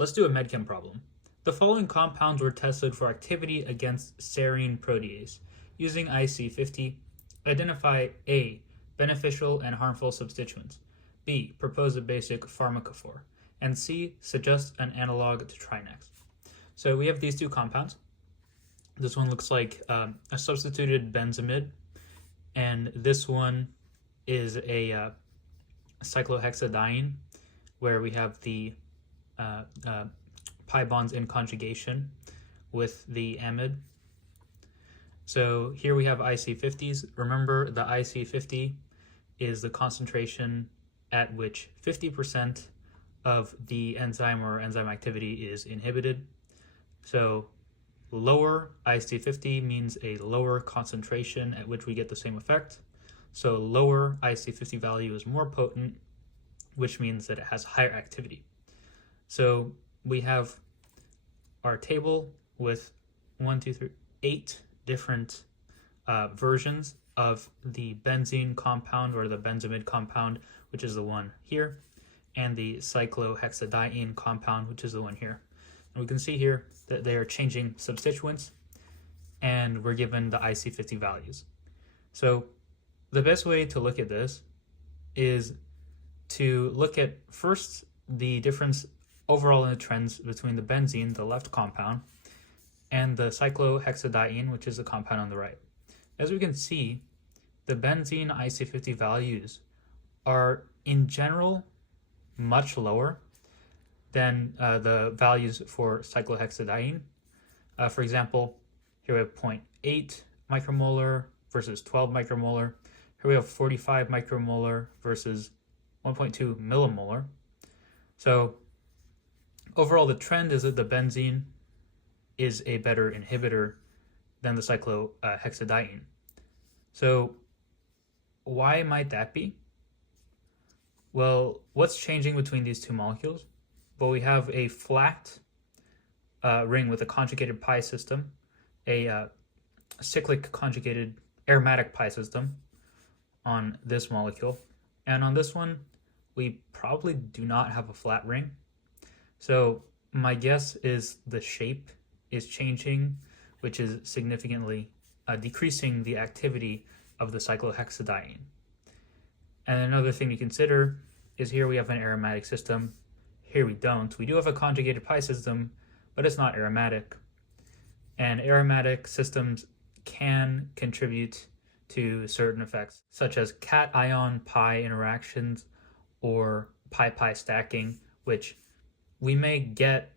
Let's do a medchem problem. The following compounds were tested for activity against serine protease. Using IC50, identify A. Beneficial and harmful substituents. B. Propose a basic pharmacophore. And C. Suggest an analog to try next. So we have these two compounds. This one looks like a substituted benzamide, and this one is a cyclohexadiene, where we have the pi bonds in conjugation with the amide. So here we have IC50s. Remember, the IC50 is the concentration at which 50% of the enzyme or enzyme activity is inhibited. So lower IC50 means a lower concentration at which we get the same effect. So lower IC50 value is more potent, which means that it has higher activity. So we have our table with 8 different versions of the benzene compound or the benzamide compound, which is the one here, and the cyclohexadiene compound, which is the one here. And we can see here that they are changing substituents, and we're given the IC50 values. So the best way to look at this is to look at first the difference overall in the trends between the benzene, the left compound, and the cyclohexadiene, which is the compound on the right. As we can see, the benzene IC50 values are in general much lower than the values for cyclohexadiene. For example, here we have 0.8 micromolar versus 12 micromolar. Here we have 45 micromolar versus 1.2 millimolar. So overall, the trend is that the benzene is a better inhibitor than the cyclohexadiene. So why might that be? Well, what's changing between these two molecules? Well, we have a flat ring with a conjugated pi system, a cyclic conjugated aromatic pi system on this molecule. And on this one, we probably do not have a flat ring. So my guess is the shape is changing, which is significantly decreasing the activity of the cyclohexadiene. And another thing to consider is here we have an aromatic system. Here we don't. We do have a conjugated pi system, but it's not aromatic. And aromatic systems can contribute to certain effects, such as cation-pi interactions or pi-pi stacking, which we may get,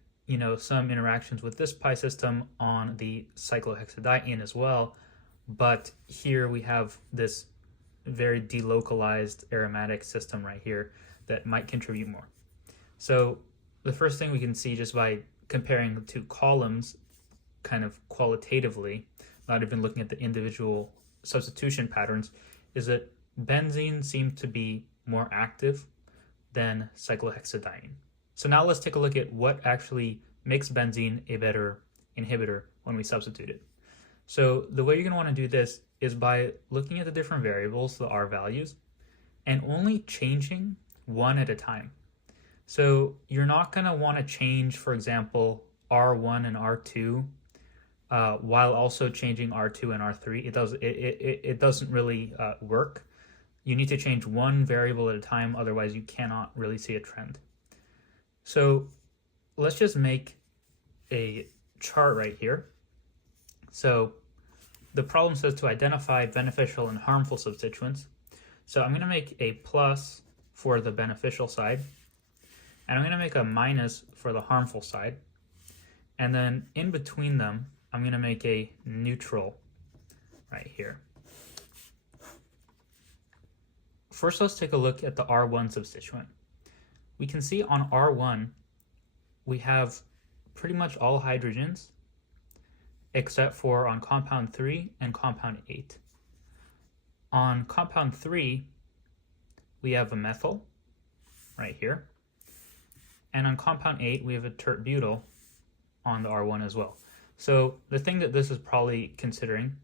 some interactions with this pi system on the cyclohexadiene as well, but here we have this very delocalized aromatic system right here that might contribute more. So the first thing we can see just by comparing the two columns kind of qualitatively, not even looking at the individual substitution patterns, is that benzene seems to be more active than cyclohexadiene. So now let's take a look at what actually makes benzene a better inhibitor when we substitute it. So the way you're going to want to do this is by looking at the different variables, the R values, and only changing one at a time. So you're not going to want to change, for example, R1 and R2 while also changing R2 and R3. It doesn't really work. You need to change one variable at a time, otherwise you cannot really see a trend. So let's just make a chart right here. So the problem says to identify beneficial and harmful substituents. So I'm going to make a plus for the beneficial side, and I'm going to make a minus for the harmful side. And then in between them, I'm going to make a neutral right here. First, let's take a look at the R1 substituent. We can see on R1, we have pretty much all hydrogens, except for on compound 3 and compound 8. On compound 3, we have a methyl right here. And on compound 8, we have a tert-butyl on the R1 as well. So the thing that this is probably considering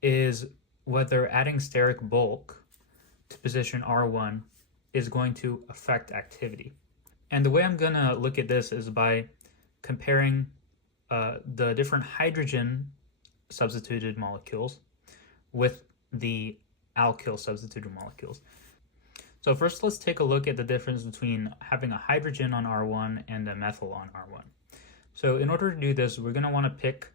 is whether adding steric bulk to position R1 is going to affect activity. And the way I'm going to look at this is by comparing the different hydrogen substituted molecules with the alkyl substituted molecules. So first, let's take a look at the difference between having a hydrogen on R1 and a methyl on R1. So in order to do this, we're going to want to pick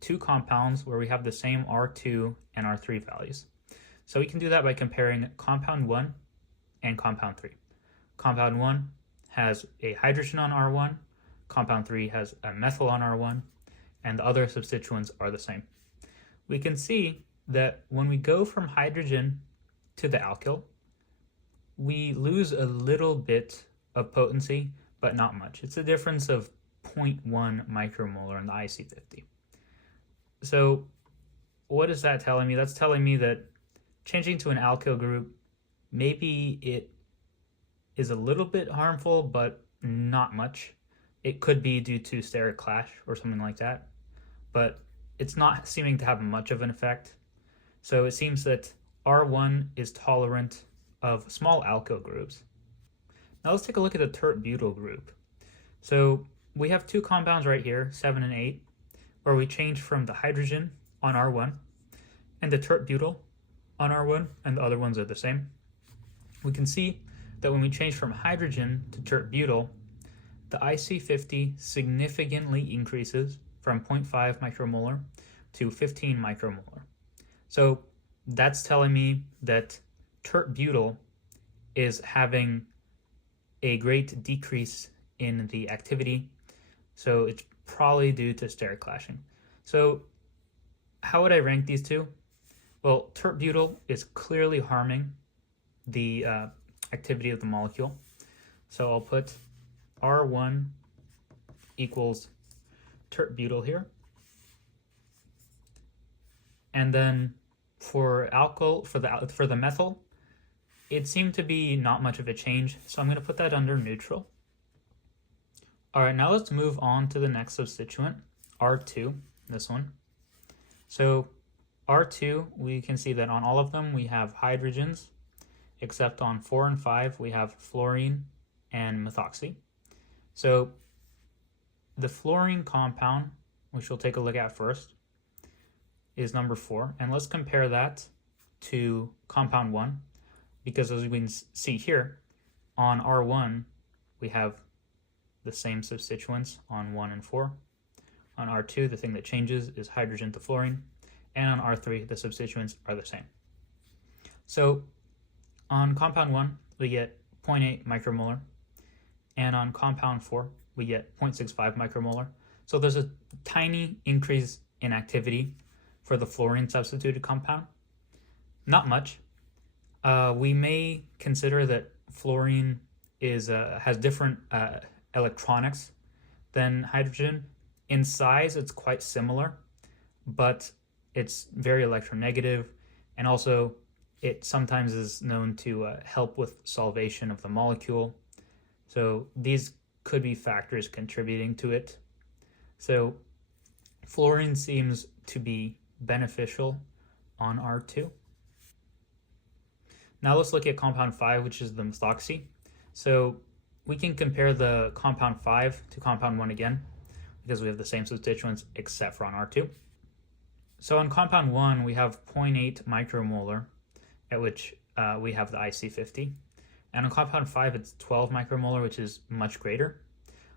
two compounds where we have the same R2 and R3 values. So we can do that by comparing compound 1 and compound 3. Compound 1 has a hydrogen on R1, compound 3 has a methyl on R1, and the other substituents are the same. We can see that when we go from hydrogen to the alkyl, we lose a little bit of potency, but not much. It's a difference of 0.1 micromolar in the IC50. So what is that telling me? That's telling me that changing to an alkyl group, maybe it is a little bit harmful, but not much. It could be due to steric clash or something like that, but it's not seeming to have much of an effect. So it seems that R1 is tolerant of small alkyl groups. Now let's take a look at the tert-butyl group. So we have two compounds right here, 7 and 8, where we change from the hydrogen on R1 and the tert-butyl on R1, and the other ones are the same. We can see that when we change from hydrogen to tert-butyl, the IC50 significantly increases from 0.5 micromolar to 15 micromolar. So that's telling me that tert-butyl is having a great decrease in the activity, so it's probably due to steric clashing. So how would I rank these two? Well, tert-butyl is clearly harming the activity of the molecule, so I'll put R1 equals tert-butyl here. And then for the methyl, it seemed to be not much of a change, so I'm going to put that under neutral. All right, now let's move on to the next substituent, R2, this one. So R2, we can see that on all of them we have hydrogens, except on 4 and 5 we have fluorine and methoxy. So the fluorine compound, which we'll take a look at first, is number 4, and let's compare that to compound 1, because as we can see here, on R1 we have the same substituents on 1 and 4. On R2, the thing that changes is hydrogen to fluorine, and on R3, the substituents are the same. So on compound 1, we get 0.8 micromolar, and on compound 4, we get 0.65 micromolar. So there's a tiny increase in activity for the fluorine substituted compound. Not much. We may consider that fluorine has different electronics than hydrogen. In size, it's quite similar, but it's very electronegative, and also it sometimes is known to help with solvation of the molecule. So these could be factors contributing to it. So fluorine seems to be beneficial on R2. Now let's look at compound 5, which is the methoxy. So we can compare the compound 5 to compound 1 again, because we have the same substituents except for on R2. So on compound 1, we have 0.8 micromolar, at which we have the IC50. And on compound 5, it's 12 micromolar, which is much greater.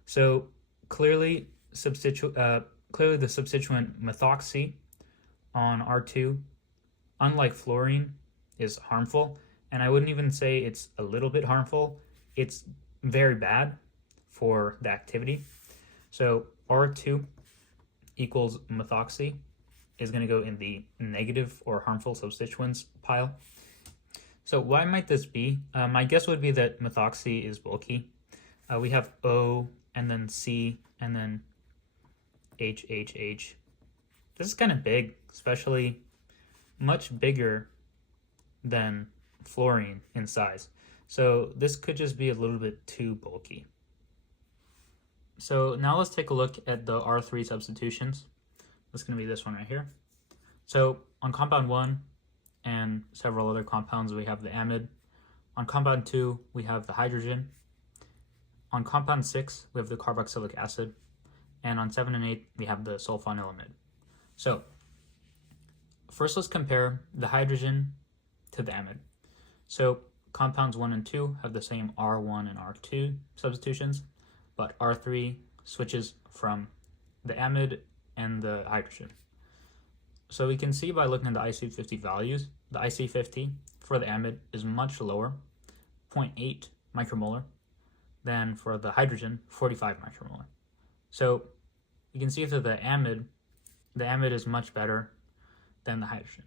So clearly the substituent methoxy on R2, unlike fluorine, is harmful. And I wouldn't even say it's a little bit harmful. It's very bad for the activity. So R2 equals methoxy is going to go in the negative or harmful substituents pile. So why might this be? My guess would be that methoxy is bulky. We have O and then C and then H. This is kind of big, especially much bigger than fluorine in size. So this could just be a little bit too bulky. So now let's take a look at the R3 substitutions. That's going to be this one right here. So on compound 1 and several other compounds, we have the amide. On compound 2, we have the hydrogen. On compound 6, we have the carboxylic acid, and on 7 and 8, we have the sulfonamide. So, first let's compare the hydrogen to the amide. So, compounds 1 and 2 have the same R1 and R2 substitutions, but R3 switches from the amide and the hydrogen. So we can see by looking at the IC50 values, the IC50 for the amide is much lower, 0.8 micromolar, than for the hydrogen, 45 micromolar. So you can see that the amide is much better than the hydrogen.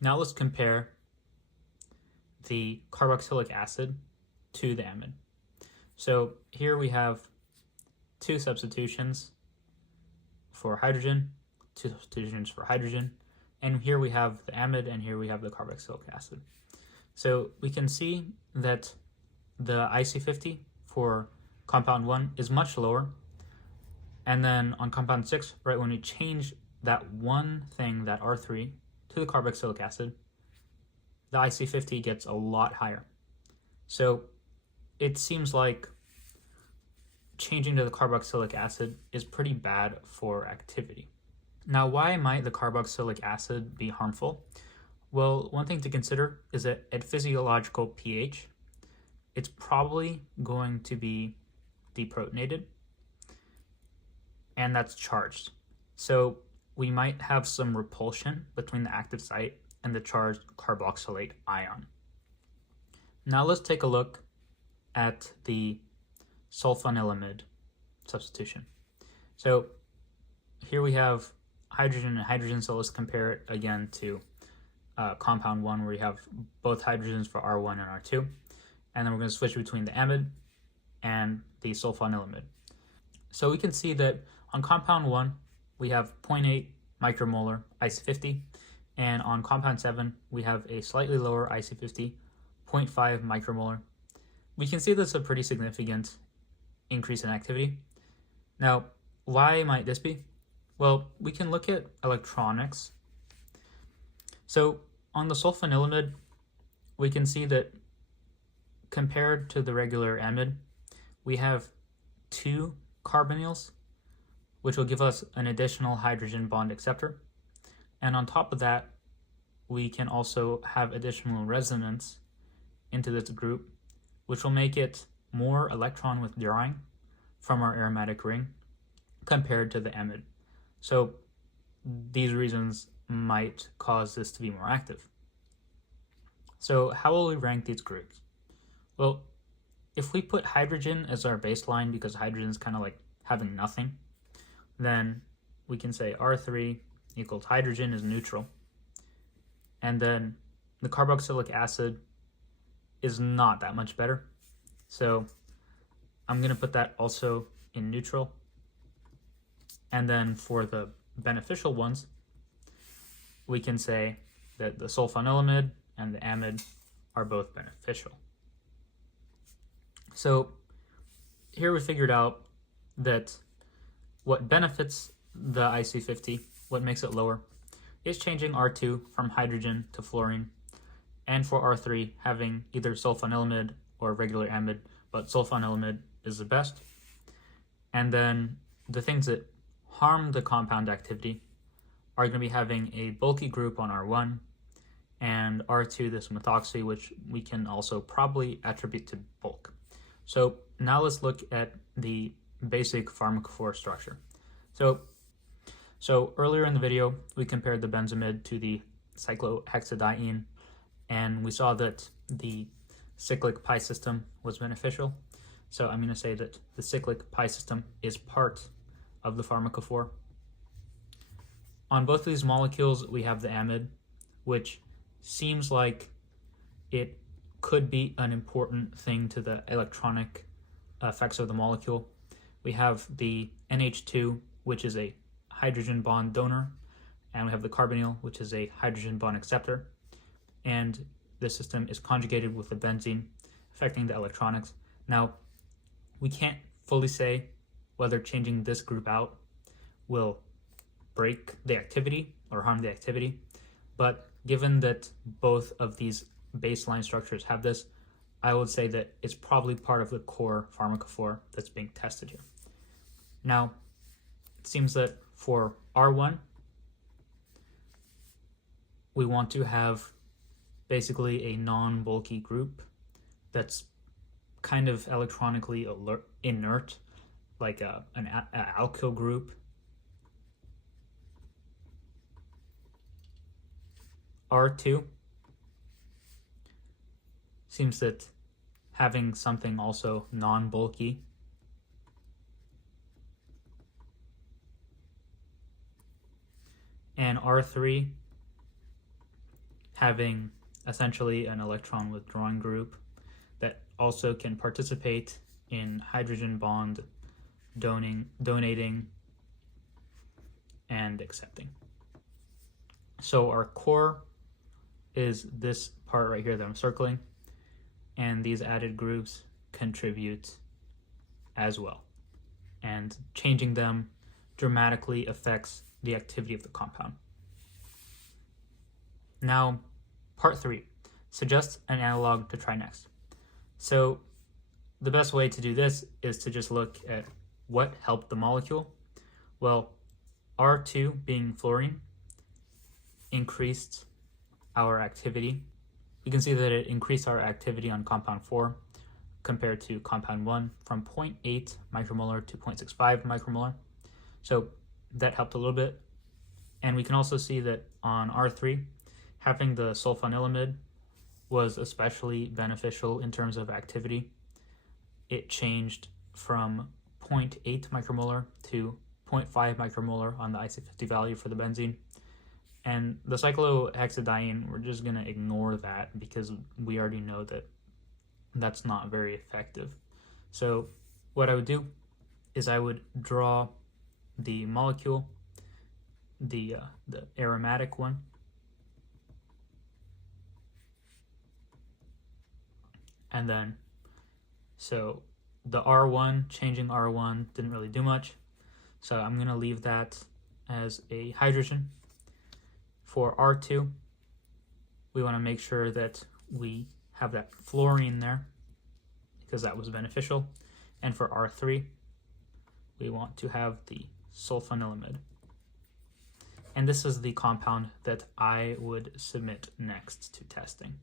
Now let's compare the carboxylic acid to the amide. So here we have two substitutions for hydrogen, two substitutions for hydrogen, and here we have the amide and here we have the carboxylic acid. So we can see that the IC50 for compound 1 is much lower, and then on compound 6, right when we change that one thing, that R3, to the carboxylic acid, the IC50 gets a lot higher. So it seems like changing to the carboxylic acid is pretty bad for activity. Now, why might the carboxylic acid be harmful? Well, one thing to consider is that at physiological pH, it's probably going to be deprotonated, and that's charged. So we might have some repulsion between the active site and the charged carboxylate ion. Now let's take a look at the sulfonamide substitution. So here we have hydrogen and hydrogen, so let's compare it again to compound 1 where you have both hydrogens for R1 and R2, and then we're going to switch between the amide and the sulfonamide. So we can see that on compound 1 we have 0.8 micromolar IC50, and on compound 7 we have a slightly lower IC50, 0.5 micromolar. We can see that's a pretty significant increase in activity. Now, why might this be? Well, we can look at electronics. So on the sulfonamide, we can see that compared to the regular amide, we have 2 carbonyls, which will give us an additional hydrogen bond acceptor. And on top of that, we can also have additional resonance into this group, which will make it more electron withdrawing from our aromatic ring compared to the amide. So these reasons might cause this to be more active. So how will we rank these groups? Well, if we put hydrogen as our baseline, because hydrogen is kind of like having nothing, then we can say R3 equals hydrogen is neutral. And then the carboxylic acid is not that much better. So I'm going to put that also in neutral. And then for the beneficial ones, we can say that the sulfonamide and the amide are both beneficial. So here we figured out that what benefits the IC50, what makes it lower, is changing R2 from hydrogen to fluorine, and for R3 having either sulfonamide or regular amide, but sulfonamide is the best. And then the things that harm the compound activity are going to be having a bulky group on R1 and R2 this methoxy, which we can also probably attribute to bulk. So now let's look at the basic pharmacophore structure. So earlier in the video, we compared the benzamide to the cyclohexadiene, and we saw that the cyclic pi system was beneficial. So I'm going to say that the cyclic pi system is part of the pharmacophore. On both of these molecules, we have the amide, which seems like it could be an important thing to the electronic effects of the molecule. We have the NH2, which is a hydrogen bond donor, and we have the carbonyl, which is a hydrogen bond acceptor. And this system is conjugated with the benzene, affecting the electronics. Now, we can't fully say whether changing this group out will break the activity or harm the activity, but given that both of these baseline structures have this, I would say that it's probably part of the core pharmacophore that's being tested here. Now, it seems that for R1, we want to have basically a non-bulky group that's kind of electronically inert, like an alkyl group. R2 seems that having something also non-bulky and R3 having essentially an electron withdrawing group that also can participate in hydrogen bond donating and accepting. So our core is this part right here that I'm circling, and these added groups contribute as well. And changing them dramatically affects the activity of the compound. Now, part 3, suggest an analog to try next. So the best way to do this is to just look at what helped the molecule. Well, R2 being fluorine increased our activity. You can see that it increased our activity on compound 4 compared to compound 1 from 0.8 micromolar to 0.65 micromolar. So that helped a little bit. And we can also see that on R3, having the sulfonamide was especially beneficial in terms of activity. It changed from 0.8 micromolar to 0.5 micromolar on the IC50 value for the benzene. And the cyclohexadiene, we're just going to ignore that because we already know that that's not very effective. So what I would do is I would draw the molecule, the aromatic one, and then so the R1, changing R1 didn't really do much, so I'm going to leave that as a hydrogen. For R2, we want to make sure that we have that fluorine there because that was beneficial. And for R3, we want to have the sulfonamide. And this is the compound that I would submit next to testing.